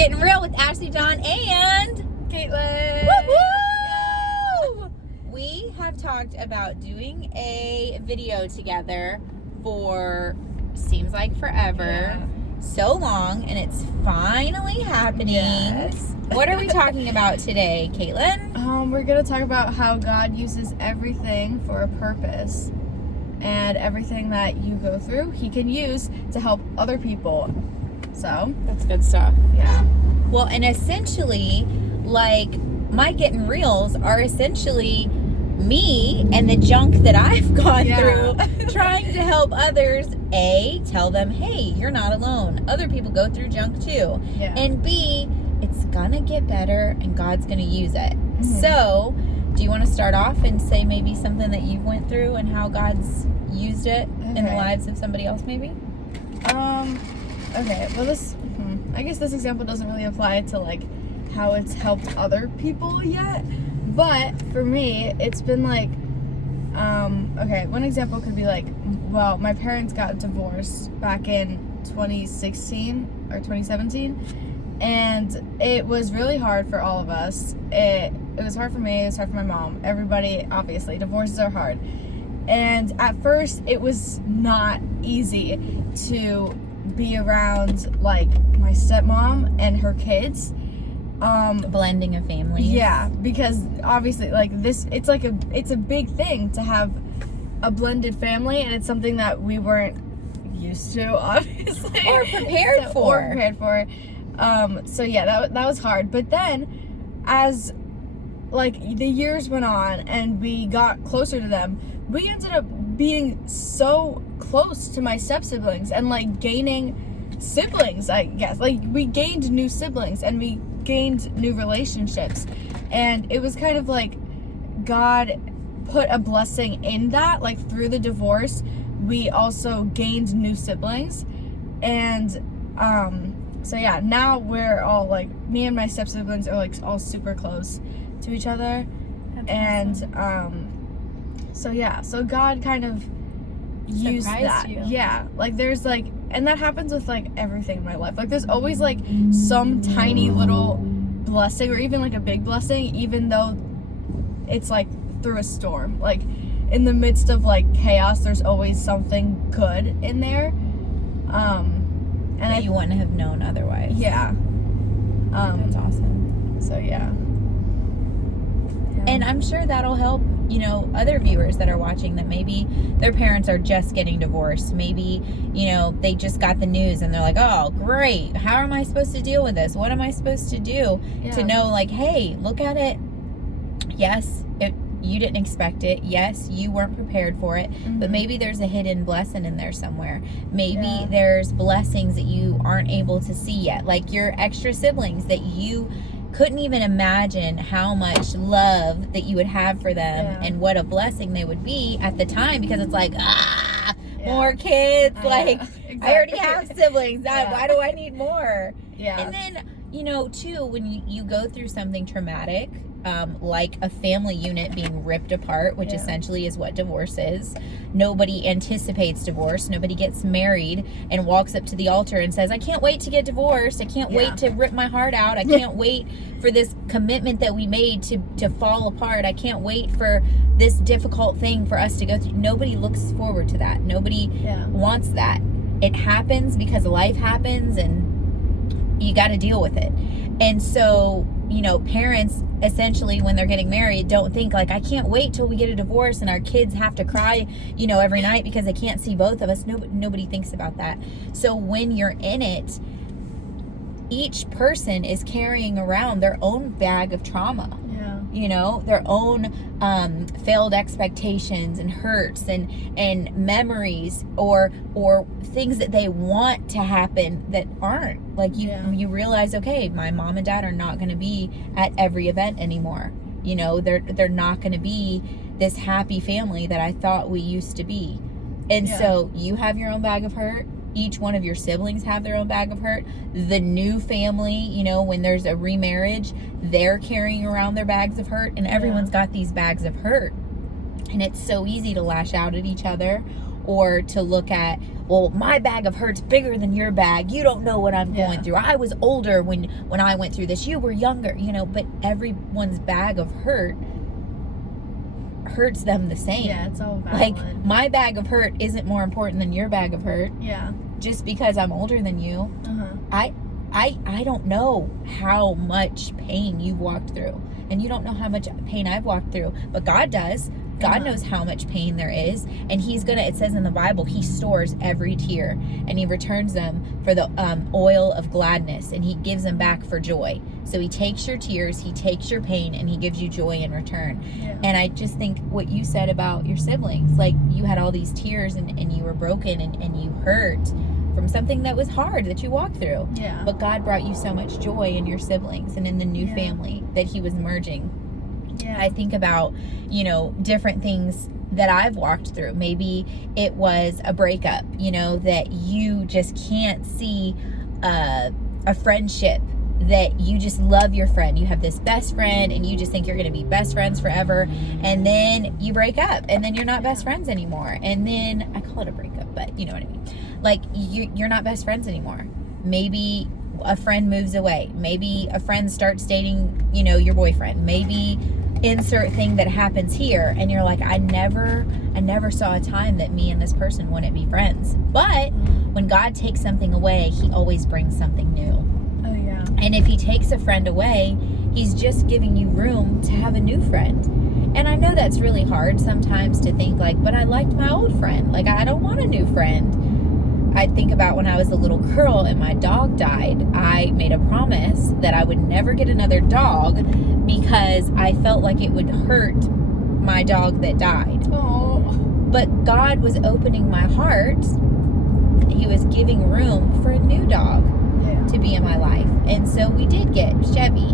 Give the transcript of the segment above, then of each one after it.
Gettin Real with Ashleydawn and Kaitlyn. Woo-hoo! We have talked about doing a video together for seems like forever, so long, and it's finally happening. Yes. What are we talking about today, Kaitlyn? We're gonna talk about how God uses everything for a purpose, and everything that you go through, He can use to help other people. So That's good stuff. yeah. Well, and essentially, like, my Gettin Reals are essentially me and the junk that I've gone through trying to help others. A, tell them, hey, you're not alone. Other people go through junk too. Yeah. And B, it's gonna get better and God's gonna use it. Mm-hmm. So, do you want to start off and say maybe something that you've went through and how God's used it in the lives of somebody else maybe? Okay, well I guess this example doesn't really apply to like how it's helped other people yet, but for me, it's been like, okay, one example could be like, well, my parents got divorced back in 2016 or 2017, and it was really hard for all of us. It was hard for me, it was hard for my mom, everybody, obviously, divorces are hard. And at first, it was not easy to be around like my stepmom and her kids. Blending of families. Yeah, because obviously like this, it's a big thing to have a blended family, and it's something that we weren't used to, obviously, Or prepared for. So yeah, that was hard. But then as like the years went on and we got closer to them, we ended up being so close to my step-siblings and like gaining siblings, I guess. Like we gained new siblings and we gained new relationships, and it was kind of like God put a blessing in that. Like through the divorce, we also gained new siblings, and so yeah, now we're all like, me and my step-siblings are like all super close to each other. That's and awesome. So yeah, so God kind of used Surprised that. you. Yeah, like there's like, and that happens with like everything in my life. Like there's always like some tiny little blessing, or even like a big blessing, even though it's like through a storm. Like in the midst of like chaos, there's always something good in there. And that you wouldn't have known otherwise. Yeah. That's awesome. So yeah. And I'm sure that'll help, other viewers that are watching that maybe their parents are just getting divorced. Maybe, they just got the news and they're like, oh, great. How am I supposed to deal with this? What am I supposed to do to know, like, hey, look at it. Yes, you didn't expect it. Yes, you weren't prepared for it. Mm-hmm. But maybe there's a hidden blessing in there somewhere. Maybe there's blessings that you aren't able to see yet. Like your extra siblings that you couldn't even imagine how much love that you would have for them and what a blessing they would be at the time, because it's like, more kids. Exactly. I already have siblings. Why do I need more? Yeah. And then, too, when you go through something traumatic, like a family unit being ripped apart, which essentially is what divorce is. Nobody anticipates divorce. Nobody gets married and walks up to the altar and says, I can't wait to get divorced. I can't wait to rip my heart out. I can't wait for this commitment that we made to fall apart. I can't wait for this difficult thing for us to go through. Nobody looks forward to that. Nobody wants that. It happens because life happens, and you got to deal with it. And so, parents essentially, when they're getting married, don't think like, I can't wait till we get a divorce and our kids have to cry, every night because they can't see both of us. Nobody thinks about that. So when you're in it, each person is carrying around their own bag of trauma. Their own failed expectations and hurts and memories or things that they want to happen that aren't. Like you realize, okay, my mom and dad are not going to be at every event anymore. They're not going to be this happy family that I thought we used to be. And so you have your own bag of hurt. Each one of your siblings have their own bag of hurt. The new family, when there's a remarriage, they're carrying around their bags of hurt, and everyone's got these bags of hurt. And it's so easy to lash out at each other, or to look at, well, my bag of hurt's bigger than your bag. You don't know what I'm going through. I was older when I went through this. You were younger, you know, but everyone's bag of hurt hurts them the same. Yeah, it's all valid. Like, my bag of hurt isn't more important than your bag of hurt. Yeah. Just because I'm older than you. Uh-huh. I don't know how much pain you've walked through. And you don't know how much pain I've walked through. But God does. God knows how much pain there is. And he's going to, it says in the Bible, he stores every tear. And he returns them for the oil of gladness. And he gives them back for joy. So he takes your tears, he takes your pain, and he gives you joy in return. Yeah. And I just think what you said about your siblings, like, you had all these tears and you were broken and you hurt from something that was hard that you walked through. Yeah. But God brought you so much joy in your siblings and in the new family that he was merging. Yeah. I think about, you know, different things that I've walked through. Maybe it was a breakup, you know, that you just can't see a friendship, that you just love your friend. You have this best friend and you just think you're going to be best friends forever. And then you break up and then you're not best friends anymore. And then, I call it a breakup, but you know what I mean. Like, you're not best friends anymore. Maybe a friend moves away. Maybe a friend starts dating, you know, your boyfriend. Maybe insert thing that happens here, and you're like, I never saw a time that me and this person wouldn't be friends. But when God takes something away, he always brings something new. Oh yeah. And if he takes a friend away, he's just giving you room to have a new friend. And I know that's really hard sometimes to think, like, but I liked my old friend. Like, I don't want a new friend. I think about when I was a little girl and my dog died. I made a promise that I would never get another dog because I felt like it would hurt my dog that died. Oh. But God was opening my heart. He was giving room for a new dog to be in my life. And so we did get Chevy.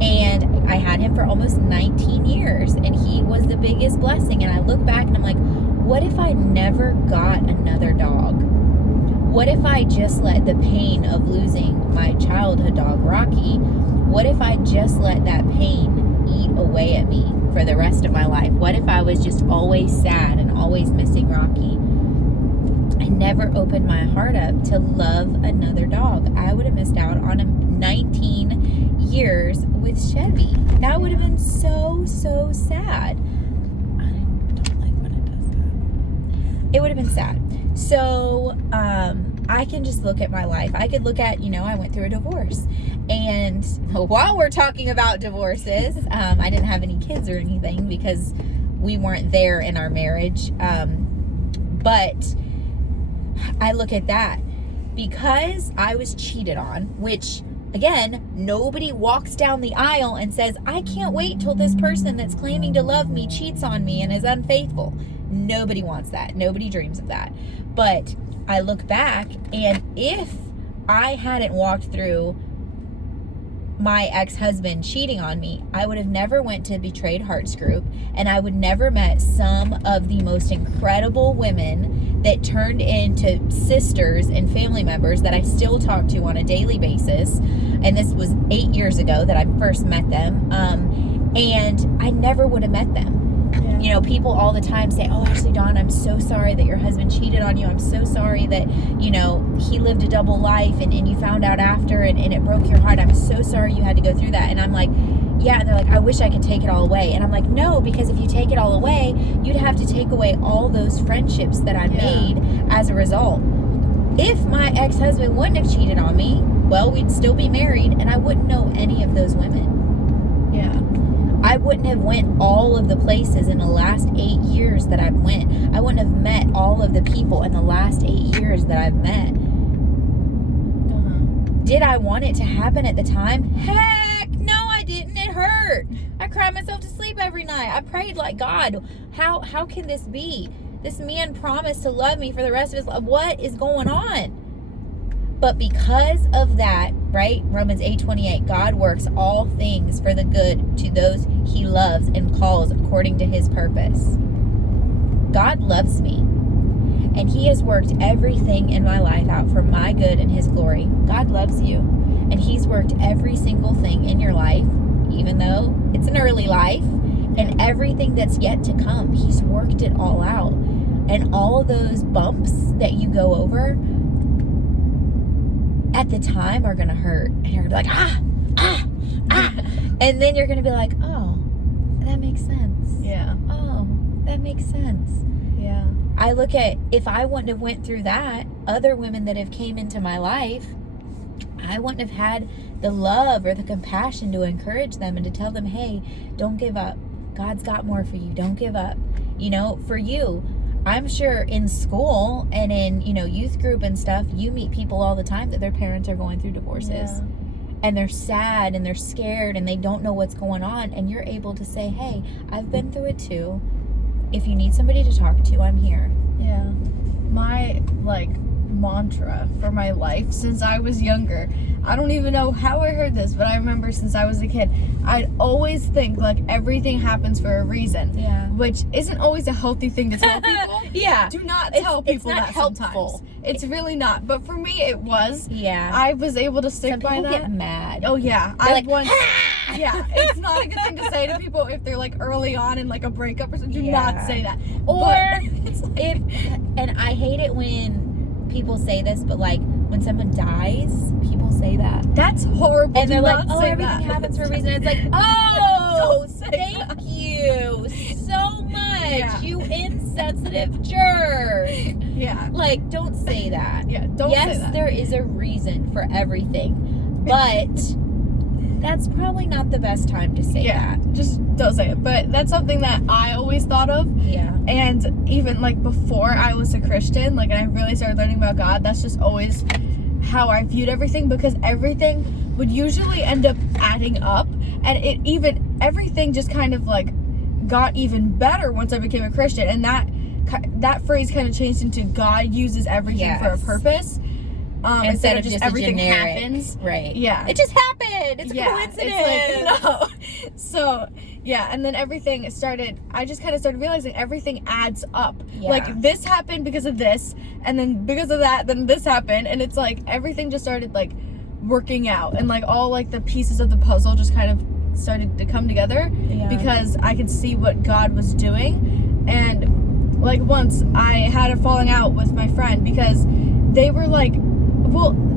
And I had him for almost 19 years. And he was the biggest blessing. And I look back and I'm like, what if I never got another dog? What if I just let the pain of losing my childhood dog, Rocky, what if I just let that pain eat away at me for the rest of my life? What if I was just always sad and always missing Rocky? I never opened my heart up to love another dog. I would have missed out on 19 years with Chevy. That would have been so, so sad. I don't like when it does that. It would have been sad. So, I can just look at my life. I could look at, you know, I went through a divorce. And while we're talking about divorces, I didn't have any kids or anything because we weren't there in our marriage. But I look at that because I was cheated on, which, again, nobody walks down the aisle and says, I can't wait till this person that's claiming to love me cheats on me and is unfaithful. Nobody wants that. Nobody dreams of that. But I look back, and if I hadn't walked through my ex-husband cheating on me, I would have never went to Betrayed Hearts group, and I would never met some of the most incredible women that turned into sisters and family members that I still talk to on a daily basis. And this was 8 years ago that I first met them. And I never would have met them. Yeah. You know, people all the time say, oh, Ashleydawn, I'm so sorry that your husband cheated on you. I'm so sorry that, you know, he lived a double life and you found out after and it broke your heart. I'm so sorry you had to go through that. And I'm like, yeah. And they're like, I wish I could take it all away. And I'm like, no, because if you take it all away, you'd have to take away all those friendships that I made as a result. If my ex-husband wouldn't have cheated on me, well, we'd still be married and I wouldn't know any of those women. Yeah. I wouldn't have went all of the places in the last 8 years that I've went. I wouldn't have met all of the people in the last 8 years that I've met. Did I want it to happen at the time? Heck no, I didn't. It hurt. I cried myself to sleep every night. I prayed like, God, how can this be? This man promised to love me for the rest of his life. What is going on? But because of that, right? Romans 8:28, God works all things for the good to those he loves and calls according to his purpose. God loves me. And he has worked everything in my life out for my good and his glory. God loves you. And he's worked every single thing in your life, even though it's an early life, and everything that's yet to come. He's worked it all out. And all those bumps that you go over at the time are gonna hurt. And you're gonna be like, ah. And then you're gonna be like, oh, that makes sense. Yeah. Oh, that makes sense. Yeah. I look at, if I wouldn't have went through that, other women that have came into my life, I wouldn't have had the love or the compassion to encourage them and to tell them, hey, don't give up. God's got more for you. Don't give up. You know, for you, I'm sure in school and in, you know, youth group and stuff, you meet people all the time that their parents are going through divorces. Yeah. And they're sad and they're scared and they don't know what's going on. And you're able to say, hey, I've been through it too. If you need somebody to talk to, I'm here. Yeah. My, mantra for my life since I was younger, I don't even know how I heard this, but I remember since I was a kid, I'd always think, everything happens for a reason. Yeah. Which isn't always a healthy thing to tell people. Yeah. Do not tell people not that helpful. sometimes. It's really not. But for me, it was. Yeah. I was able to stick Some by people that. get mad. Oh, yeah. They're like, Yeah, it's not a good thing to say to people if they're early on in a breakup or something. Do Yeah. not say that. Or it's and I hate it when people say this, but when someone dies, people say that. that's horrible. And they're Do like, not oh, say everything that. happens for a reason. It's like, oh, Don't say thank that. you so much, Yeah. you insensitive jerk. Yeah. Don't say that. Yeah, don't say Yes, that. there is a reason for everything, but that's probably not the best time to say Yeah, that. just don't say it. But that's something that I always thought of. Yeah. And even before I was a Christian, and I really started learning about God, that's just always how I viewed everything, because everything would usually end up adding up, and everything just kind of got even better once I became a Christian, and that phrase kind of changed into God uses everything for a Yes. purpose. Instead of just everything a generic, happens. Right. Yeah. It just happened. It's a Yeah, coincidence. it's no. So, yeah, and then everything started, I just kind of started realizing everything adds up. Yeah. This happened because of this, and then because of that, then this happened, and it's everything just started working out, and all the pieces of the puzzle just kind of started to come together. Yeah. Because I could see what God was doing. And once I had a falling out with my friend because they were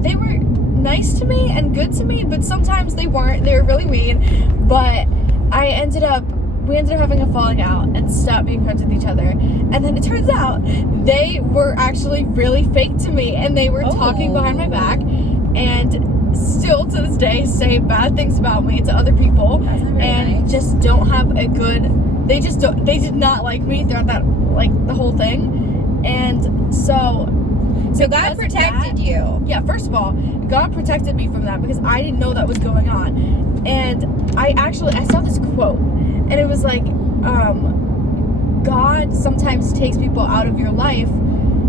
they were nice to me and good to me, but sometimes they weren't. They were really mean. But we ended up having a falling out and stopped being friends with each other. And then it turns out they were actually really fake to me, and they were talking behind my back and still to this day say bad things about me to other people. That's not very and nice. just don't have a good, they did not like me throughout that, the whole thing. And so God because of protected that- you. Yeah, first of all, God protected me from that because I didn't know that was going on. And I saw this quote, and it was God sometimes takes people out of your life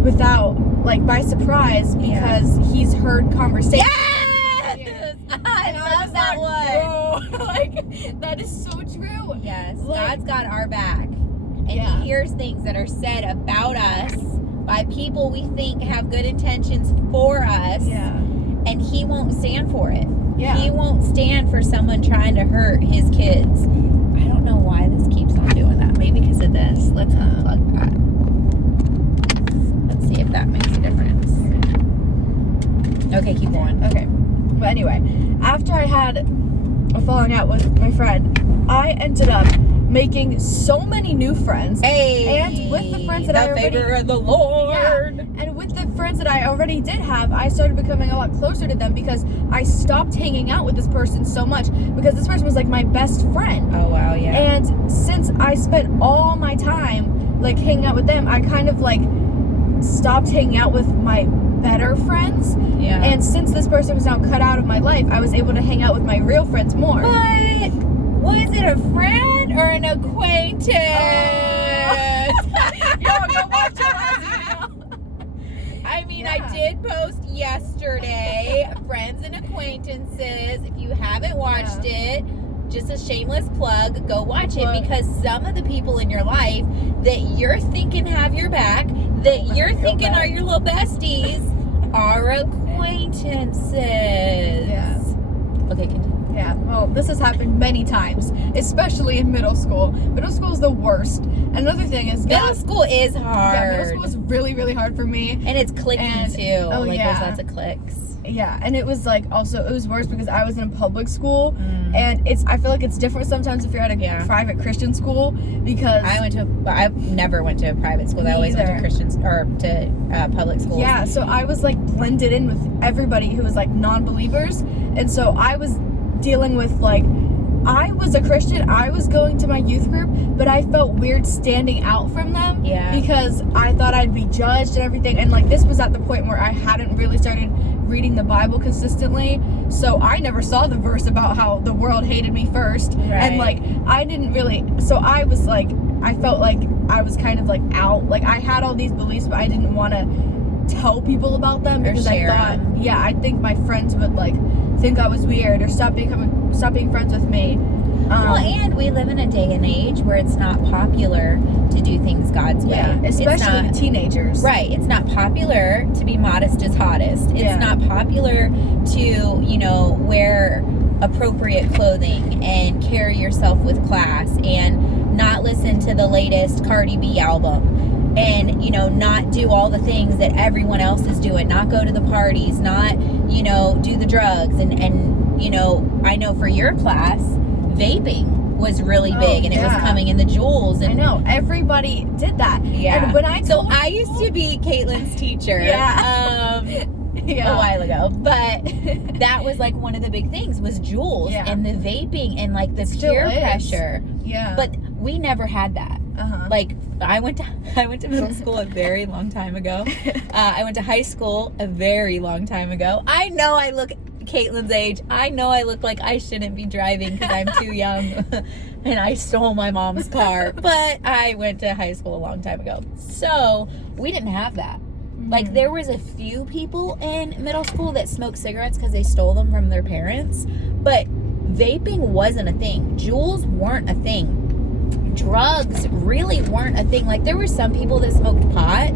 without, by surprise, because he's heard conversations. Yes! I love that one. That is so true. Yes, God's got our back. And Yeah. he hears things that are said about us by people we think have good intentions for us. Yeah. And he won't stand for it. Yeah. He won't stand for someone trying to hurt his kids. I don't know why this keeps on doing that. Maybe because of this. Let's unplug that. Let's see if that makes a difference. Okay, keep going. Okay. But anyway, after I had a falling out with my friend, I ended up making so many new friends. Hey, And with the friends that I already... favor of the Lord. Yeah. And with the friends that I already did have, I started becoming a lot closer to them because I stopped hanging out with this person so much because this person was my best friend. Oh, wow, yeah. And since I spent all my time hanging out with them, I kind of stopped hanging out with my better friends. Yeah. And since this person was now cut out of my life, I was able to hang out with my real friends more. But was it a friend or an acquaintance? Go watch your last video. I mean, Yeah. I did post yesterday, friends and acquaintances. If you haven't watched it, just a shameless plug, go watch it, because some of the people in your life that you're thinking have your back, that you're thinking are your little besties, are acquaintances. Yeah. Okay, continue. Yeah, well, this has happened many times, especially in middle school. Middle school is the worst. Another thing is middle school is hard. Yeah, middle school is really, really hard for me. And it's clicky too. Oh, like yeah. there's lots of clicks. Yeah, and it was like also, it was worse because I was in a public school, and I feel like it's different sometimes if you're at a private Christian school, because I never went to a private school. I always went to Christians or to public schools. Yeah, so I was like blended in with everybody who was like non-believers, and so I was dealing with like, I was a Christian, I was going to my youth group, but I felt weird standing out from them because I thought I'd be judged and everything, and like this was at the point where I hadn't really started reading the Bible consistently, so I never saw the verse about how the world hated me first, and like I didn't really, so I was like, I felt like I was kind of like out, like I had all these beliefs but I didn't want to tell people about them because I thought I think my friends would like think I was weird or stop being friends with me. Well, and we live in a day and age where it's not popular to do things God's way. Especially teenagers. Right. It's not popular to be modest as hottest. It's not popular to, you know, wear appropriate clothing and carry yourself with class and not listen to the latest Cardi B album and, you know, not do all the things that everyone else is doing, not go to the parties, not, you know, do the drugs. And you know, I know for your class, vaping was really big, and it was coming in the Juuls. And I know everybody did that. Yeah. And when I I used to be Kaitlyn's teacher. A while ago, but that was like one of the big things was Juuls and the vaping and like the peer pressure. Yeah. But we never had that. Like I went to middle school a very long time ago. I went to high school a very long time ago. I know I look Kaitlyn's age. I know I look like I shouldn't be driving because I'm too young and I stole my mom's car, but I went to high school a long time ago. So we didn't have that. Like there was a few people in middle school that smoked cigarettes because they stole them from their parents, but vaping wasn't a thing. Juuls weren't a thing. Drugs really weren't a thing. Like there were some people that smoked pot,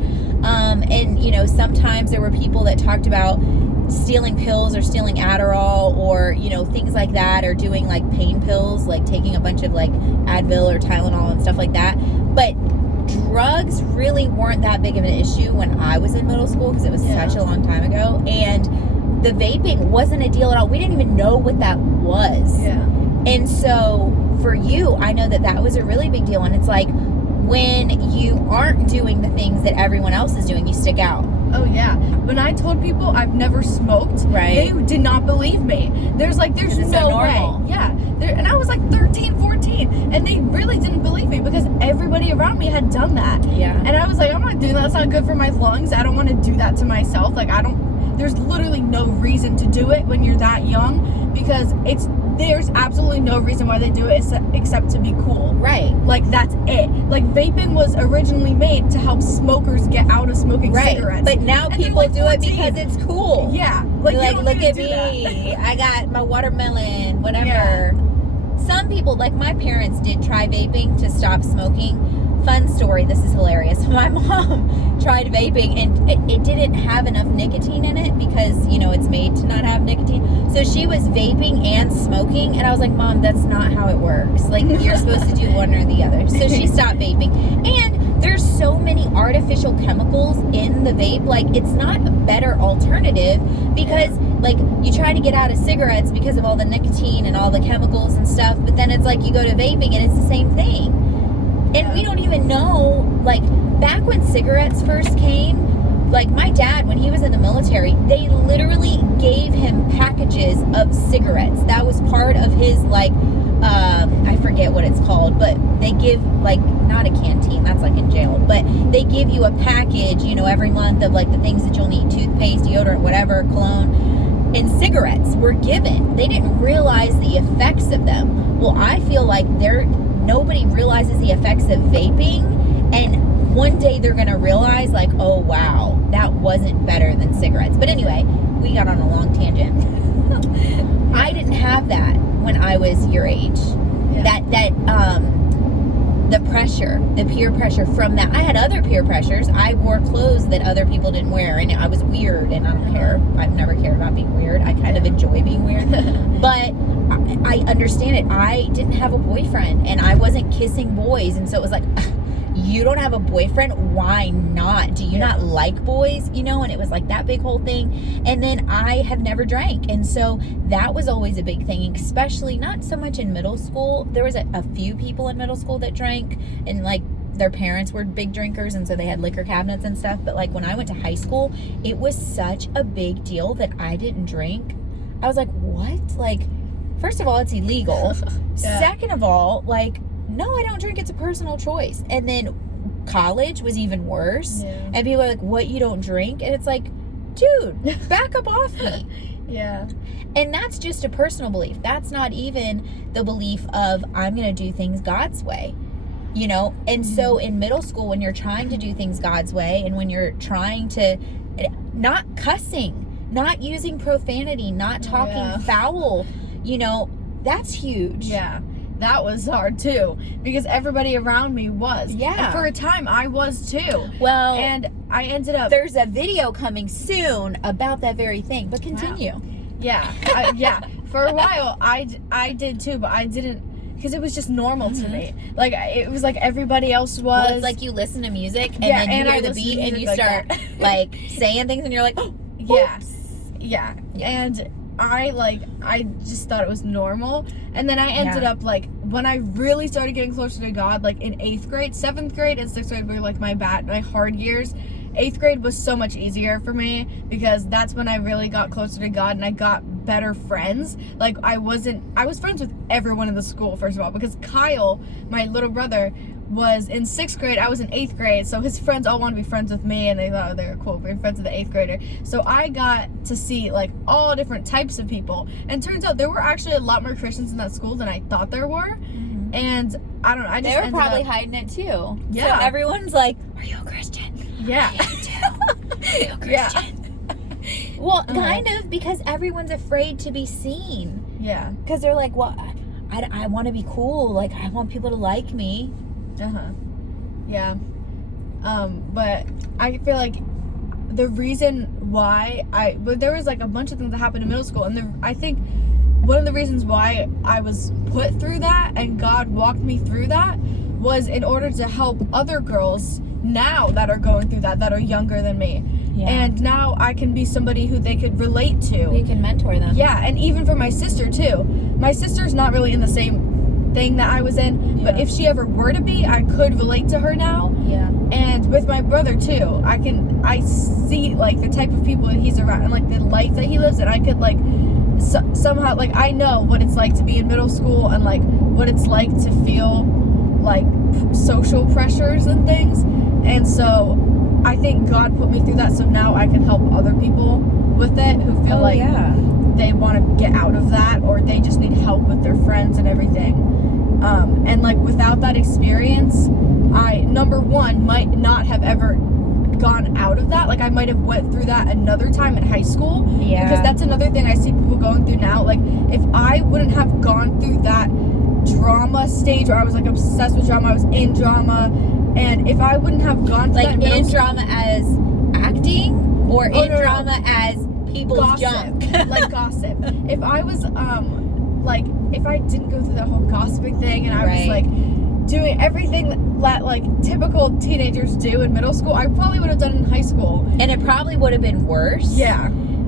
and you know, sometimes there were people that talked about stealing pills or stealing Adderall or, you know, things like that, or doing like pain pills, like taking a bunch of like Advil or Tylenol and stuff like that. But drugs really weren't that big of an issue when I was in middle school because it was such a long time ago, and the vaping wasn't a deal at all. We didn't even know what that was. And so for you, I know that was a really big deal, and it's like when you aren't doing the things that everyone else is doing, you stick out. Oh yeah. When I told people I've never smoked, they did not believe me. There's no way. Yeah. And I was like 13, 14, and they really didn't believe me because everybody around me had done that. Yeah. And I was like, I'm not doing that. That's not good for my lungs. I don't want to do that to myself. Like there's literally no reason to do it when you're that young, because there's absolutely no reason why they do it except to be cool. Right. Like that's it. Like vaping was originally made to help smokers get out of smoking cigarettes. But now people do it because it's cool. Yeah. Like look at me. I got my watermelon, whatever. Yeah. Some people, like my parents, did try vaping to stop smoking. Fun story, this is hilarious. My mom tried vaping and it didn't have enough nicotine in it because, you know, it's made to not have nicotine. So she was vaping and smoking, and I was like, Mom, that's not how it works. Like, you're supposed to do one or the other. So she stopped vaping. And there's so many artificial chemicals in the vape. Like, it's not a better alternative because, like, you try to get out of cigarettes because of all the nicotine and all the chemicals and stuff, but then it's like you go to vaping and it's the same thing. And we don't even know, like, back when cigarettes first came, like, my dad, when he was in the military, they literally gave him packages of cigarettes. That was part of his, like, I forget what it's called, but they give, like, not a canteen, that's like in jail, but they give you a package, you know, every month of, like, the things that you'll need, toothpaste, deodorant, whatever, cologne, and cigarettes were given. They didn't realize the effects of them. Well, I feel like nobody realizes the effects of vaping, and one day they're gonna realize, like, oh wow, that wasn't better than cigarettes. But anyway, we got on a long tangent. I didn't have that when I was your age. The pressure, the peer pressure from that. I had other peer pressures. I wore clothes that other people didn't wear, and I was weird, and I don't care. I've never cared about being weird. I kind of enjoy being weird. But I understand it. I didn't have a boyfriend, and I wasn't kissing boys, and so it was like, you don't have a boyfriend? Why not? Do you not like boys? You know, and it was like that big whole thing. And then I have never drank. And so that was always a big thing, especially not so much in middle school. There was a few people in middle school that drank, and like their parents were big drinkers, and so they had liquor cabinets and stuff. But like when I went to high school, it was such a big deal that I didn't drink. I was like, what? Like, first of all, it's illegal. Second of all, like, no, I don't drink. It's a personal choice. And then college was even worse. And people are like, what, you don't drink? And it's like, dude, back up off me. And that's just a personal belief. That's not even the belief of I'm going to do things God's way, you know? And so in middle school, when you're trying to do things God's way, and when you're trying to not cussing, not using profanity, not talking foul, you know, that's huge. That was hard too, because everybody around me was. And for a time, I was too. Well, and I ended up. There's a video coming soon about that very thing, but continue. For a while, I did too, but I didn't, because it was just normal to me. Like, it was like everybody else was. Well, it's like you listen to music, and then you hear the beat, and you start like saying things, and you're like, oh, and I just thought it was normal. And then I ended up, like, when I really started getting closer to God, like in 8th grade, 7th grade and 6th grade were like my hard years. 8th grade was so much easier for me, because that's when I really got closer to God, and I got better friends. Like, I was friends with everyone in the school, first of all, because Kyle, my little brother, was in 6th grade. I was in 8th grade, so his friends all wanted to be friends with me, and they thought they were cool being friends with the 8th grader. So I got to see like all different types of people, and turns out there were actually a lot more Christians in that school than I thought there were. And I don't know, I just they were probably hiding it too. So everyone's like, are you a Christian? Yeah. Are you a Christian? Well, kind of, because everyone's afraid to be seen. Because they're like, well, I want to be cool. Like, I want people to like me. But I feel like the reason why there was like a bunch of things that happened in middle school, and I think one of the reasons why I was put through that and God walked me through that was in order to help other girls now that are going through that are younger than me. And now I can be somebody who they could relate to. You can mentor them. And even for my sister too. My sister's not really in the same thing that I was in, but if she ever were to be, I could relate to her now. And with my brother too, I see like the type of people that he's around, and like the life that he lives in. I could like somehow, like, I know what it's like to be in middle school, and like what it's like to feel like social pressures and things. And so I think God put me through that, so now I can help other people with it who feel they want to get out of that, or they just need help with their friends and everything. And like without that experience, I, number one, might not have ever gone out of that. Like, I might have went through that another time in high school. Because that's another thing I see people going through now. Like, if I wouldn't have gone through that drama stage where I was like obsessed with drama, I was in drama, and if I wouldn't have gone through like that in drama as acting, or in drama as people's gossip, junk. like gossip. If I was like, if I didn't go through that whole gossiping thing, and I was like doing everything that like typical teenagers do in middle school, I probably would have done in high school, and it probably would have been worse.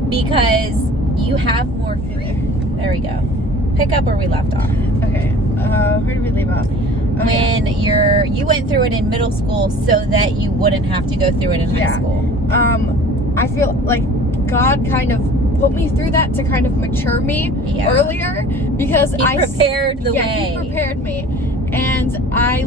Because you have more freedom. There we go. Pick up where we left off. Okay. Where did we leave off? When you went through it in middle school so that you wouldn't have to go through it in high school. I feel like God kind of put me through that to kind of mature me earlier, because He prepared the way. He prepared me. And I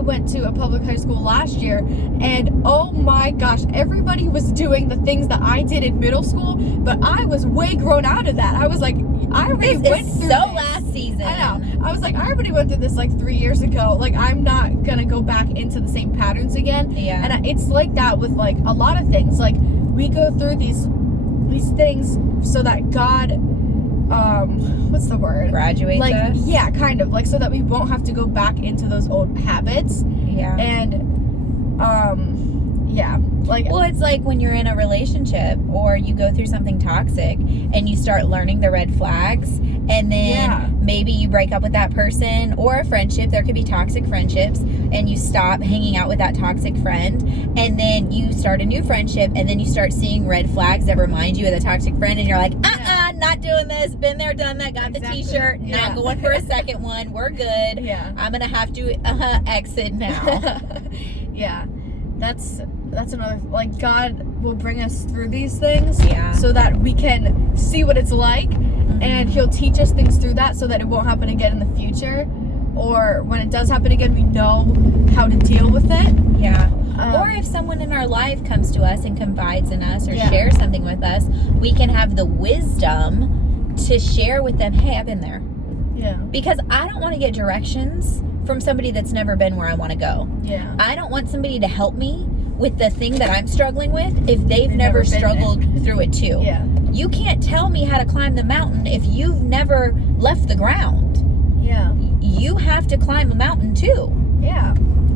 went to a public high school last year, and oh my gosh, everybody was doing the things that I did in middle school, but I was way grown out of that. I was like, I already went through this. Last season. I know. I was like, I already went through this like 3 years ago. Like, I'm not gonna go back into the same patterns again. And it's like that with like a lot of things. Like, we go through these things so that God, what's the word? Graduates us? Yeah, kind of. Like, so that we won't have to go back into those old habits. And, Yeah. Like, Well, it's like when you're in a relationship or you go through something toxic and you start learning the red flags, and then maybe you break up with that person, or a friendship. There could be toxic friendships, and you stop hanging out with that toxic friend, and then you start a new friendship, and then you start seeing red flags that remind you of the toxic friend, and you're like, not doing this, been there, done that, got the t-shirt, not going for a second one, we're good. I'm gonna have to exit now. That's another, like, God will bring us through these things so that we can see what it's like, and he'll teach us things through that so that it won't happen again in the future, or when it does happen again, we know how to deal with it. Or if someone in our life comes to us and confides in us or shares something with us, we can have the wisdom to share with them, hey, I've been there. Because I don't want to get directions from somebody that's never been where I want to go. I don't want somebody to help me with the thing that I'm struggling with if they've never struggled through it too. You can't tell me how to climb the mountain if you've never left the ground. You have to climb a mountain too.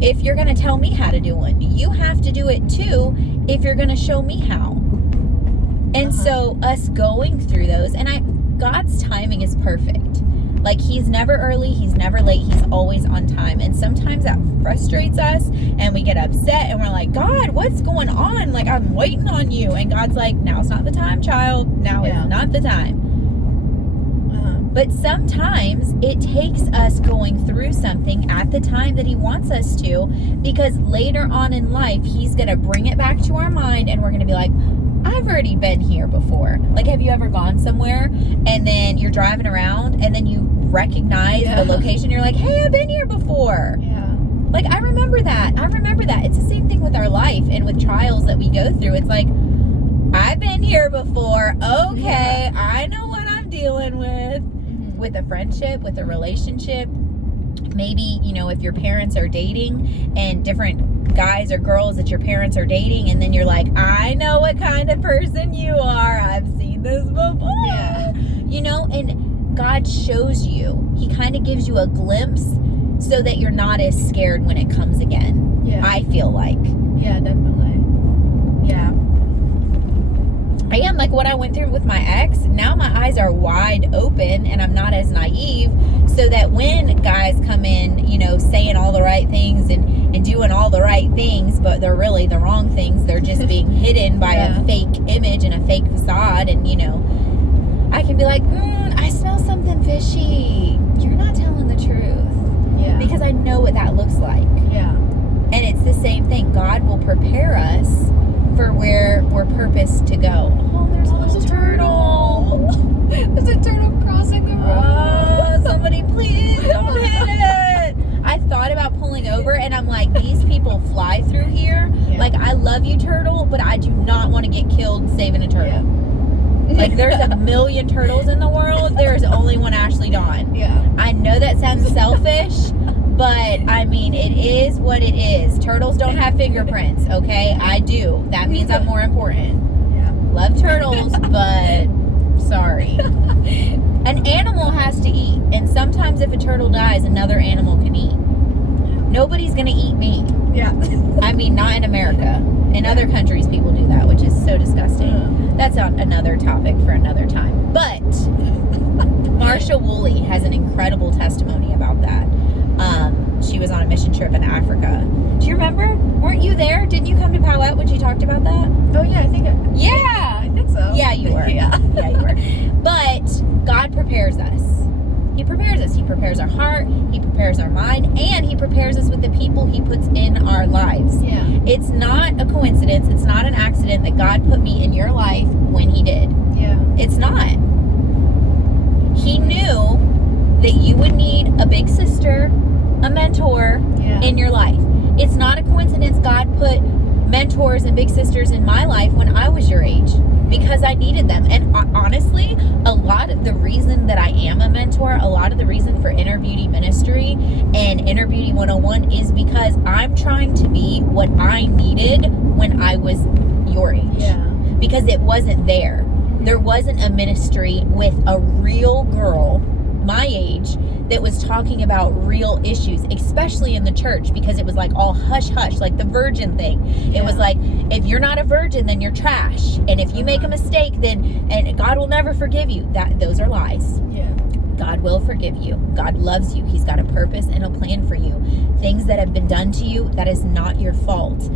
If you're going to tell me how to do one, you have to do it too if you're going to show me how. And so us going through those, and God's timing is perfect. Like, he's never early, he's never late, he's always on time. And sometimes that frustrates us and we get upset and we're like, God, what's going on? Like, I'm waiting on you. And God's like, now's not the time, child. Now is not the time. But sometimes it takes us going through something at the time that he wants us to, because later on in life, he's going to bring it back to our mind and we're going to be like, I've already been here before. Like, have you ever gone somewhere and then you're driving around and then you recognize the location? You're like, hey, I've been here before. Like, I remember that. It's the same thing with our life and with trials that we go through. It's like, I've been here before. Okay, I know what I'm dealing with a friendship, with a relationship. Maybe, you know, if your parents are dating and different guys or girls that your parents are dating, and then you're like, I know what kind of person you are. I've seen this before. You know, and God shows you. He kind of gives you a glimpse so that you're not as scared when it comes again. I feel like. Definitely. I am, like what I went through with my ex. Now my eyes are wide open and I'm not as naive, so that when guys come in, you know, saying all the right things and doing all the right things, but they're really the wrong things, they're just being hidden by a fake image and a fake facade, and, you know, I can be like, I smell something fishy. You're not telling the truth. Because I know what that looks like. And it's the same thing. God will prepare us for where we're purposed to go. Oh, there's a turtle. There's a turtle crossing the road. Somebody please don't hit it. I thought about pulling over and I'm like, these people fly through here. Like, I love you, turtle, but I do not want to get killed saving a turtle. Like, there's a million turtles in the world. There's only one Ashleydawn. I know that sounds selfish, but I mean, it is what it is. Turtles don't have fingerprints, okay? I do. That means I'm more important. Love turtles, but sorry. An animal has to eat, and sometimes if a turtle dies, another animal can eat. Nobody's gonna eat me. I mean, not in America. In other countries, people do that, which is so disgusting. That's another topic for another time. But Marsha Woolley has an incredible testimony about that. She was on a mission trip in Africa. Do you remember? Weren't you there? Didn't you come to Powhatan when she talked about that? Oh, yeah, I think so. Yeah, you were. Yeah, you were. But God prepares us. He prepares us. He prepares our heart. He prepares our mind. And he prepares us with the people he puts in our lives. It's not a coincidence. It's not an accident that God put me in your life when he did. It's not. He knew that you would need a big sister, a mentor in your life. It's not a coincidence God put mentors and big sisters in my life when I was your age, because I needed them. And honestly, a lot of the reason that I am a mentor, a lot of the reason for Inner Beauty Ministry and Inner Beauty 101 is because I'm trying to be what I needed when I was your age. Because it wasn't there. There wasn't a ministry with a real girl my age that was talking about real issues, especially in the church, because it was like all hush hush, like the virgin thing. It was like, if you're not a virgin, then you're trash, and if you make a mistake, then and God will never forgive you. Those are lies. God will forgive you. God loves you. He's got a purpose and a plan for you. Things that have been done to you, that is not your fault.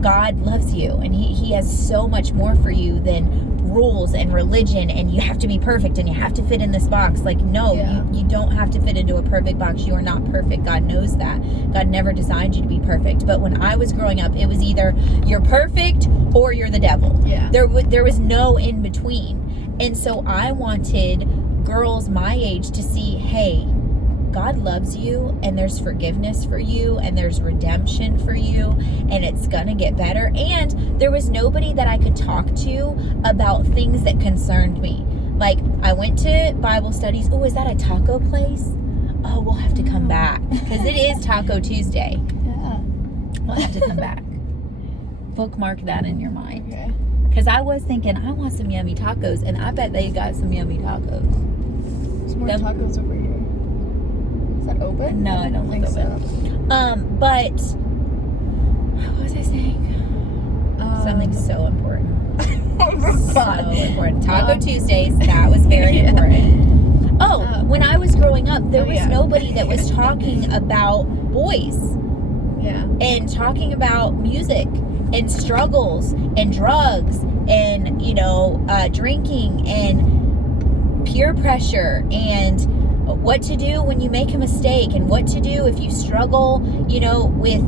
God loves you, and he has so much more for you than rules and religion, and you have to be perfect and you have to fit in this box. Like, no, you don't have to fit into a perfect box. You are not perfect. God knows that. God never designed you to be perfect. But when I was growing up, it was either you're perfect or you're the devil. There was no in between. And so I wanted girls my age to see, hey, God loves you, and there's forgiveness for you, and there's redemption for you, and it's gonna get better. And there was nobody that I could talk to about things that concerned me. Like, I went to Bible studies. Oh, is that a taco place? Oh, we'll have to come back, because it is Taco Tuesday. We'll have to come back. Bookmark that in your mind. Because I was thinking, I want some yummy tacos, and I bet they got some yummy tacos. There's more tacos over here. Is that open? No, I don't think so. But what was I saying? Something so important. So important. Taco Tuesdays. That was very important. When I was growing up, there was nobody that was talking about boys. And talking about music and struggles and drugs and, drinking and peer pressure and what to do when you make a mistake, and what to do if you struggle, with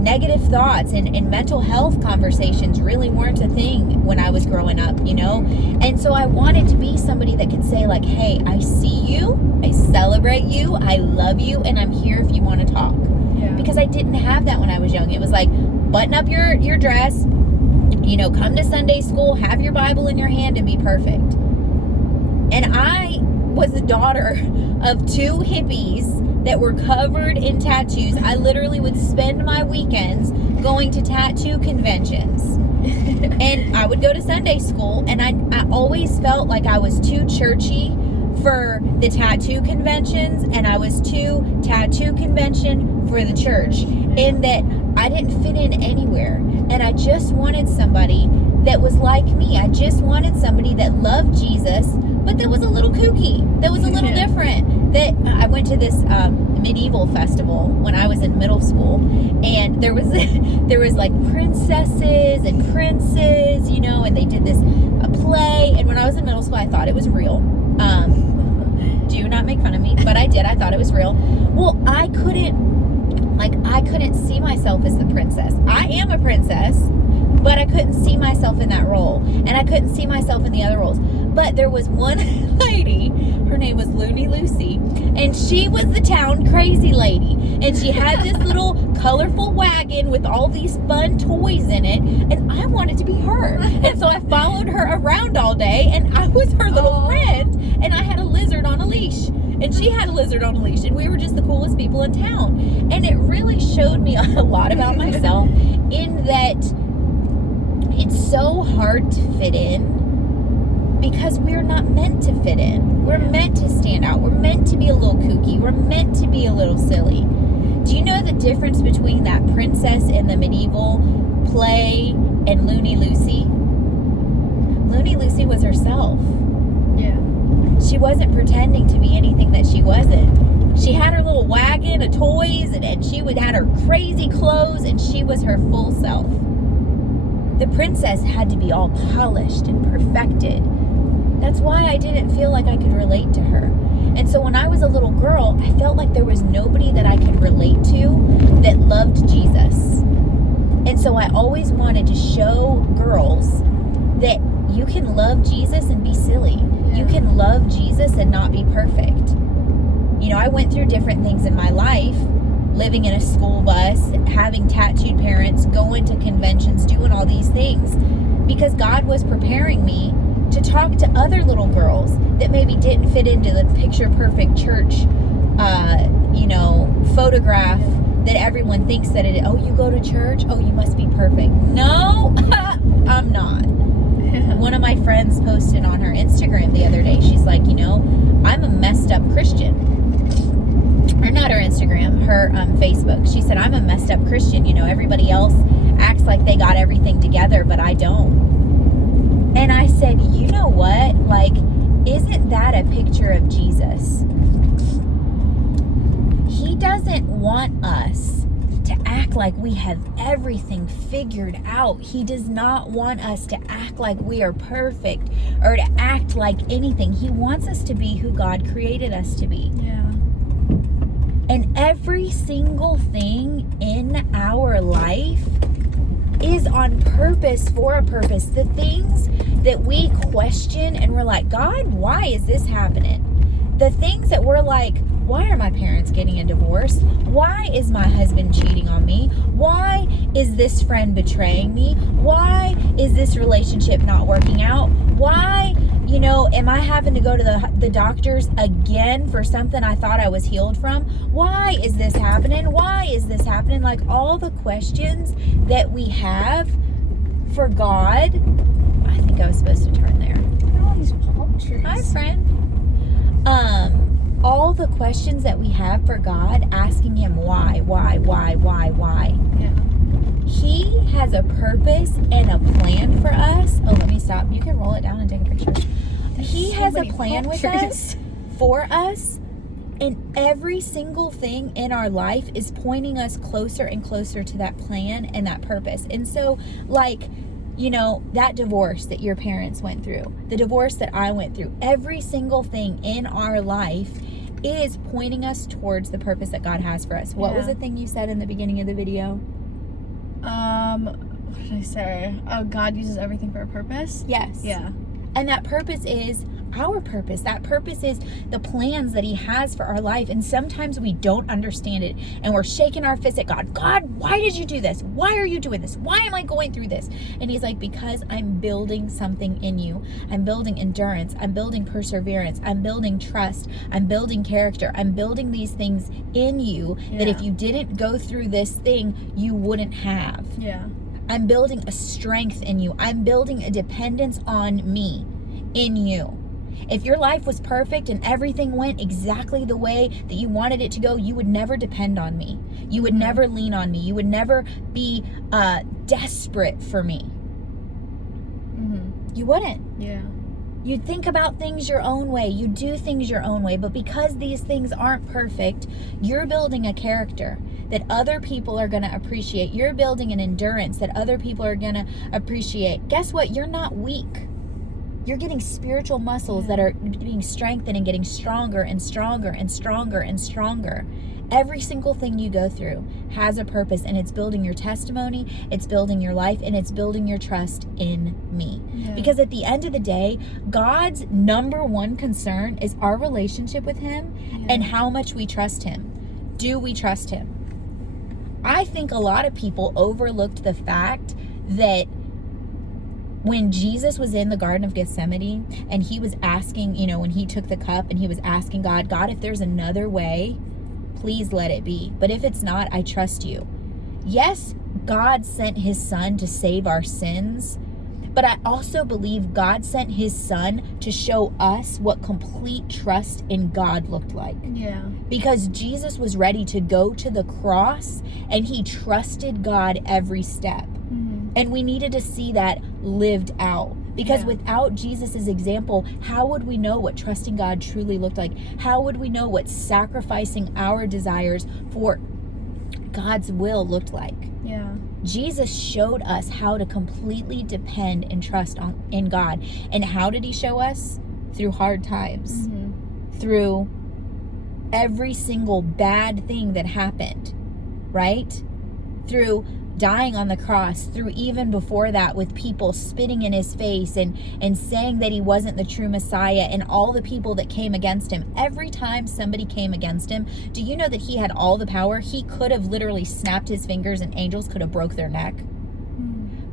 negative thoughts, and mental health conversations really weren't a thing when I was growing up, And so I wanted to be somebody that could say, like, hey, I see you, I celebrate you, I love you, and I'm here if you want to talk. Because I didn't have that when I was young. It was like, button up your dress, come to Sunday school, have your Bible in your hand, and be perfect. And I was the daughter of two hippies that were covered in tattoos. I literally would spend my weekends going to tattoo conventions. And I would go to Sunday school, and I always felt like I was too churchy for the tattoo conventions, and I was too tattoo convention for the church, in that I didn't fit in anywhere. And I just wanted somebody that was like me. I just wanted somebody that loved Jesus, but that was a little kooky, that was a little different. That I went to this medieval festival when I was in middle school, and there was like princesses and princes, and they did a play. And when I was in middle school, I thought it was real. Do not make fun of me, but I did. I thought it was real. Well, I couldn't see myself as the princess. I am a princess, but I couldn't see myself in that role, and I couldn't see myself in the other roles. But there was one lady, her name was Looney Lucy, and she was the town crazy lady, and she had this little colorful wagon with all these fun toys in it, and I wanted to be her. And so I followed her around all day, and I was her little friend, and I had a lizard on a leash, and she had a lizard on a leash, and we were just the coolest people in town. And it really showed me a lot about myself, in that it's so hard to fit in, because we're not meant to fit in. We're meant to stand out. We're meant to be a little kooky. We're meant to be a little silly. Do you know the difference between that princess in the medieval play and Looney Lucy? Looney Lucy was herself. She wasn't pretending to be anything that she wasn't. She had her little wagon of toys, and she had her crazy clothes, and she was her full self. The princess had to be all polished and perfected. That's why I didn't feel like I could relate to her. And so when I was a little girl, I felt like there was nobody that I could relate to that loved Jesus. And so I always wanted to show girls that you can love Jesus and be silly. You can love Jesus and not be perfect. I went through different things in my life, living in a school bus, having tattooed parents, going to conventions, doing all these things, because God was preparing me to talk to other little girls that maybe didn't fit into the picture perfect church, photograph that everyone thinks that it is. Oh, you go to church? Oh, you must be perfect. No, I'm not. one of my friends posted on her Instagram the other day. She's like, I'm a messed up Christian. Or not her Instagram, her Facebook. She said, I'm a messed up Christian. Everybody else acts like they got everything together, but I don't. And I said, you know what? Like, isn't that a picture of Jesus? He doesn't want us to act like we have everything figured out. He does not want us to act like we are perfect or to act like anything. He wants us to be who God created us to be. Yeah. And every single thing in our life is on purpose, for a purpose. The things that we question and we're like, God, why is this happening? The things that we're like, why are my parents getting a divorce? Why is my husband cheating on me? Why is this friend betraying me? Why is this relationship not working out? Why, am I having to go to the doctors again for something I thought I was healed from? Why is this happening? Why is this happening? Like, all the questions that we have for God. I think I was supposed to turn there. Look at all these palm trees. Hi, friend. All the questions that we have for God, asking him why. Yeah. He has a purpose and a plan for us. Oh, let me stop. You can roll it down and take a picture. He has a plan with us, for us, and every single thing in our life is pointing us closer and closer to that plan and that purpose. And so, like, that divorce that your parents went through, the divorce that I went through, every single thing in our life is pointing us towards the purpose that God has for us. What was the thing you said in the beginning of the video? What did I say? Oh, God uses everything for a purpose? Yes. Yeah. And that purpose is our purpose. That purpose is the plans that he has for our life. And sometimes we don't understand it. And we're shaking our fist at God. God, why did you do this? Why are you doing this? Why am I going through this? And he's like, because I'm building something in you. I'm building endurance. I'm building perseverance. I'm building trust. I'm building character. I'm building these things in you that if you didn't go through this thing, you wouldn't have. Yeah. I'm building a strength in you. I'm building a dependence on me in you. If your life was perfect and everything went exactly the way that you wanted it to go, you would never depend on me. You would never lean on me. You would never be desperate for me. You wouldn't. Yeah. You'd think about things your own way. You do things your own way. But because these things aren't perfect, you're building a character that other people are going to appreciate. You're building an endurance that other people are going to appreciate. Guess what? You're not weak. You're getting spiritual muscles that are being strengthened and getting stronger and stronger and stronger and stronger. Every single thing you go through has a purpose, and it's building your testimony, it's building your life, and it's building your trust in me. Yeah. Because at the end of the day, God's number one concern is our relationship with him and how much we trust him. Do we trust him? I think a lot of people overlooked the fact that when Jesus was in the Garden of Gethsemane and he was asking, when he took the cup and he was asking God, if there's another way, please let it be. But if it's not, I trust you. Yes, God sent his son to save our sins, but I also believe God sent his son to show us what complete trust in God looked like. Yeah. Because Jesus was ready to go to the cross and he trusted God every step. And we needed to see that lived out. Because without Jesus's example, how would we know what trusting God truly looked like? How would we know what sacrificing our desires for God's will looked like? Yeah. Jesus showed us how to completely depend and trust in God. And how did he show us? Through hard times. Through every single bad thing that happened, right? Through dying on the cross, through even before that with people spitting in his face and saying that he wasn't the true Messiah, and all the people that came against him. Every time somebody came against him, do you know that he had all the power? He could have literally snapped his fingers and angels could have broke their neck.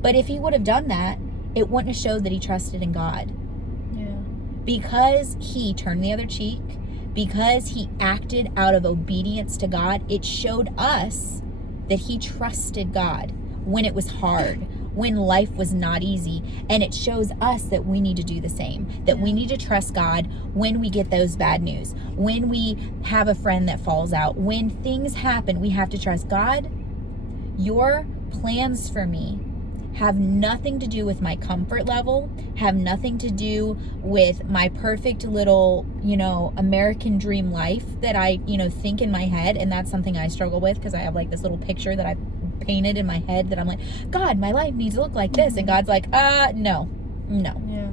But if he would have done that, it wouldn't have showed that he trusted in God. Because he turned the other cheek, because he acted out of obedience to God, it showed us that he trusted God when it was hard, when life was not easy. And it shows us that we need to do the same, that we need to trust God when we get those bad news, when we have a friend that falls out, when things happen. We have to trust God. Your plans for me have nothing to do with my comfort level, have nothing to do with my perfect little, American dream life that I, think in my head. And that's something I struggle with, because I have like this little picture that I've painted in my head that I'm like, God, my life needs to look like this. And God's like, no. Yeah.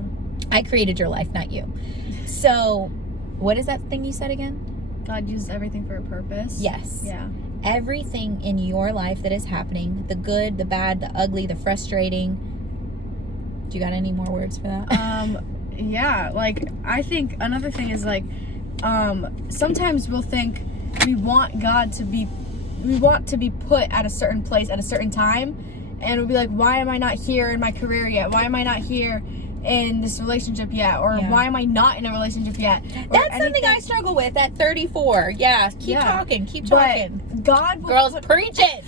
I created your life, not you. So what is that thing you said again? God uses everything for a purpose. Yes. Yeah. Everything in your life that is happening, the good, the bad, the ugly, the frustrating. Do you got any more words for that? Yeah, like, I think another thing is, like, sometimes we'll think we want to be put at a certain place at a certain time, and we'll be like, why am I not here in my career yet? Why am I not here in this relationship yet? Or why am I not in a relationship yet? That's something I struggle with at 34. Yeah, keep talking. But God will Girls, preach it.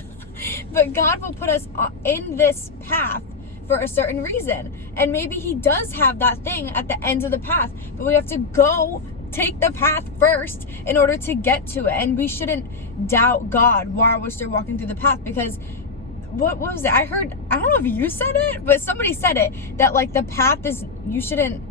But God will put us in this path for a certain reason. And maybe he does have that thing at the end of the path, but we have to go take the path first in order to get to it. And we shouldn't doubt God while we're still walking through the path, because what was it? I heard, I don't know if you said it, but somebody said it, that like the path is, you shouldn't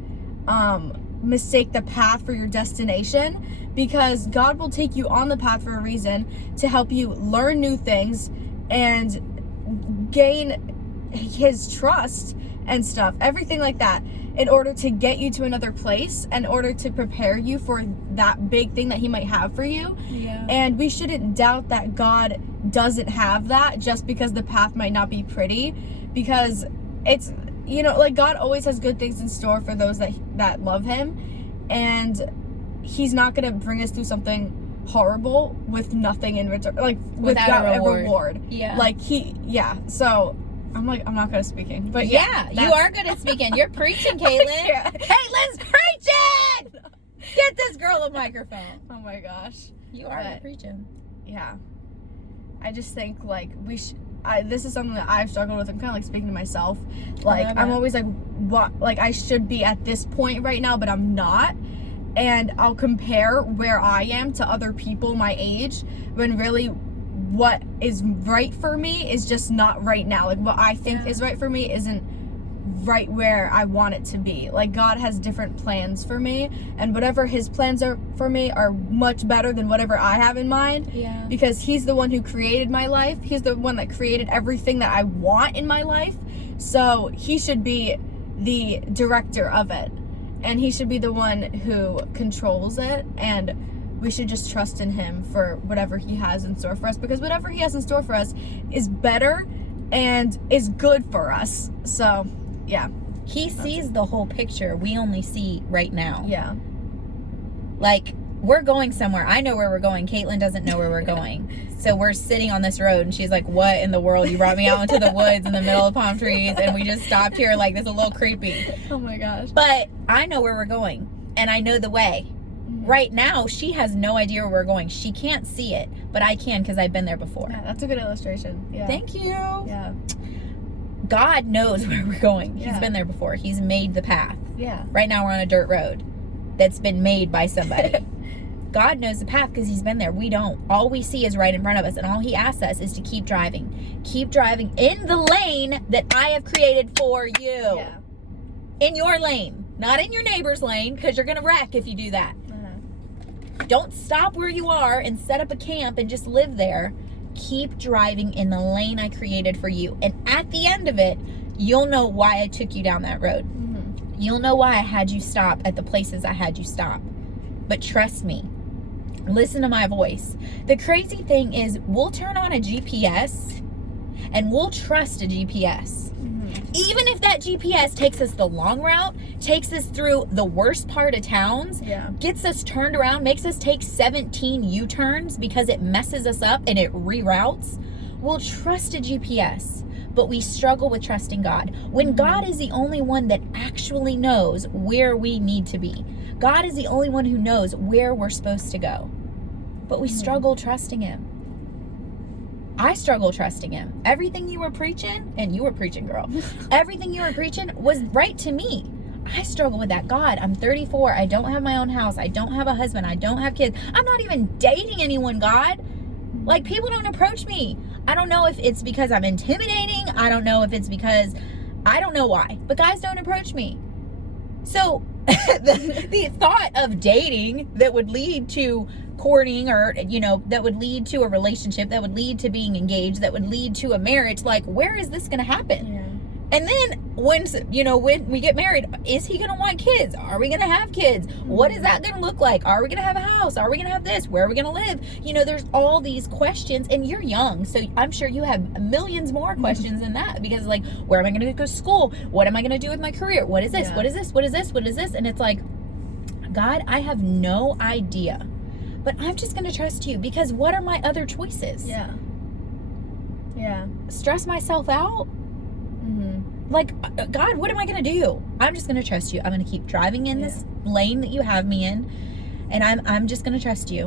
mistake the path for your destination, because God will take you on the path for a reason, to help you learn new things and gain his trust and stuff, everything like that, in order to get you to another place, in order to prepare you for that big thing that he might have for you. Yeah. And we shouldn't doubt that God doesn't have that just because the path might not be pretty, because it's, like, God always has good things in store for those that love him, and he's not gonna bring us through something horrible with nothing in return, like without a reward. Yeah. Like so I'm not good at speaking, but yeah, you are good at speaking. You're preaching, Kaitlyn. Yeah. Kaitlyn's preaching. Get this girl a microphone. Oh my gosh, you are good preaching. Yeah, I just think like this is something that I've struggled with. I'm kind of like speaking to myself. Like I'm always like, what? Like I should be at this point right now, but I'm not. And I'll compare where I am to other people my age, when really what is right for me is just not right now. Like what I think is right for me isn't right where I want it to be. Like God has different plans for me, and whatever his plans are for me are much better than whatever I have in mind. Yeah. Because he's the one who created my life. He's the one that created everything that I want in my life. So he should be the director of it, and he should be the one who controls it, and we should just trust in him for whatever he has in store for us, because whatever he has in store for us is better and is good for us. So yeah, he sees the whole picture. We only see right now. Yeah, like we're going somewhere. I know where we're going. Kaitlyn doesn't know where we're going. So we're sitting on this road, and she's like, what in the world? You brought me out into the woods in the middle of palm trees, and we just stopped here. Like, this is a little creepy. oh my gosh. But I know where we're going, and I know the way. Right now, she has no idea where we're going. She can't see it, but I can, because I've been there before. Yeah, that's a good illustration. Yeah. Thank you. Yeah. God knows where we're going. He's been there before. He's made the path. Yeah. Right now, we're on a dirt road that's been made by somebody. God knows the path because he's been there. We don't. All we see is right in front of us, and all he asks us is to keep driving. Keep driving in the lane that I have created for you. Yeah. In your lane, not in your neighbor's lane, because you're going to wreck if you do that. Don't stop where you are and set up a camp and just live there. Keep driving in the lane I created for you. And at the end of it, you'll know why I took you down that road. Mm-hmm. You'll know why I had you stop at the places I had you stop. But trust me, listen to my voice. The crazy thing is, we'll turn on a GPS and we'll trust a GPS. Even if that GPS takes us the long route, takes us through the worst part of towns, gets us turned around, makes us take 17 U-turns because it messes us up and it reroutes, we'll trust a GPS. But we struggle with trusting God, when God is the only one that actually knows where we need to be. God is the only one who knows where we're supposed to go. But we struggle trusting him. I struggle trusting him. Everything you were preaching, and you were preaching, girl. Everything you were preaching was right to me. I struggle with that. God, I'm 34. I don't have my own house. I don't have a husband. I don't have kids. I'm not even dating anyone, God. Like, people don't approach me. I don't know if it's because I'm intimidating. I don't know if it's because, I don't know why. But guys don't approach me. So the thought of dating that would lead to courting, or, you know, that would lead to a relationship, that would lead to being engaged, that would lead to a marriage, like, where is this going to happen? Yeah. And then when we get married, is he going to want kids? Are we going to have kids? What is that going to look like? Are we going to have a house? Are we going to have this? Where are we going to live? You know, there's all these questions, and you're young, so I'm sure you have millions more questions than that, because, like, where am I going to go to school? What am I going to do with my career? What is this? Yeah. What is this? What is this? What is this? And it's like, God, I have no idea, but I'm just going to trust you, because what are my other choices? Yeah. Yeah. Stress myself out? Like, God, what am I going to do? I'm just going to trust you. I'm going to keep driving in this lane that you have me in, and I'm just going to trust you.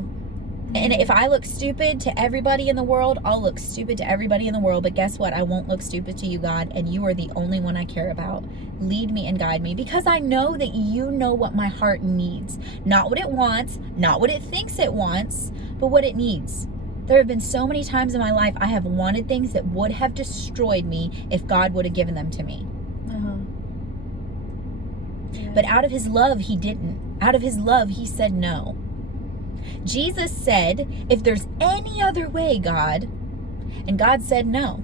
And if I look stupid to everybody in the world, I'll look stupid to everybody in the world. But guess what? I won't look stupid to you, God, and you are the only one I care about. Lead me and guide me, because I know that you know what my heart needs. Not what it wants, not what it thinks it wants, but what it needs. There have been so many times in my life I have wanted things that would have destroyed me if God would have given them to me. Yeah. But out of his love, he didn't. Out of his love, he said no. Jesus said, if there's any other way, God, and God said no.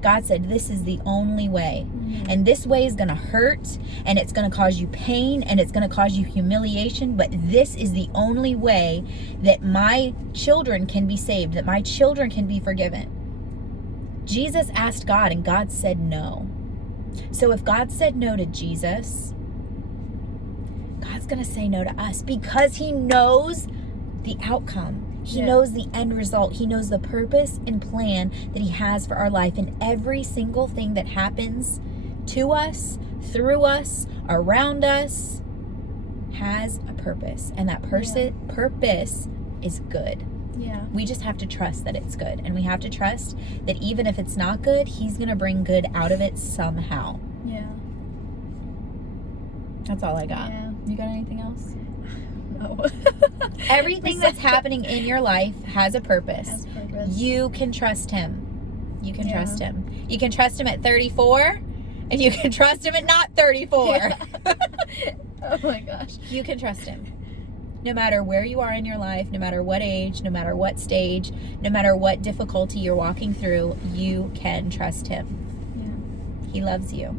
God said, this is the only way. And this way is going to hurt, and it's going to cause you pain, and it's going to cause you humiliation, but this is the only way that my children can be saved, that my children can be forgiven. Jesus asked God, and God said no. So if God said no to Jesus, God's going to say no to us, because he knows the outcome. He knows the end result. He knows the purpose and plan that he has for our life, and every single thing that happens to us, through us, around us, has a purpose, and that purpose is good. Yeah. We just have to trust that it's good, and we have to trust that even if it's not good, he's going to bring good out of it somehow. Yeah. That's all I got. Yeah. You got anything else? No. Everything that's happening in your life has a purpose. Has purpose. You can trust him. You can trust him. You can trust him at 34, and you can trust him at not 34. Yeah. Oh my gosh. You can trust him. No matter where you are in your life, no matter what age, no matter what stage, no matter what difficulty you're walking through, you can trust him. Yeah. He loves you.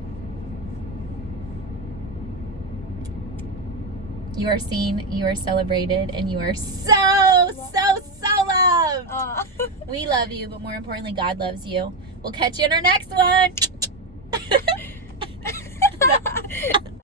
You are seen, you are celebrated, and you are so loved. We love you, but more importantly, God loves you. We'll catch you in our next one.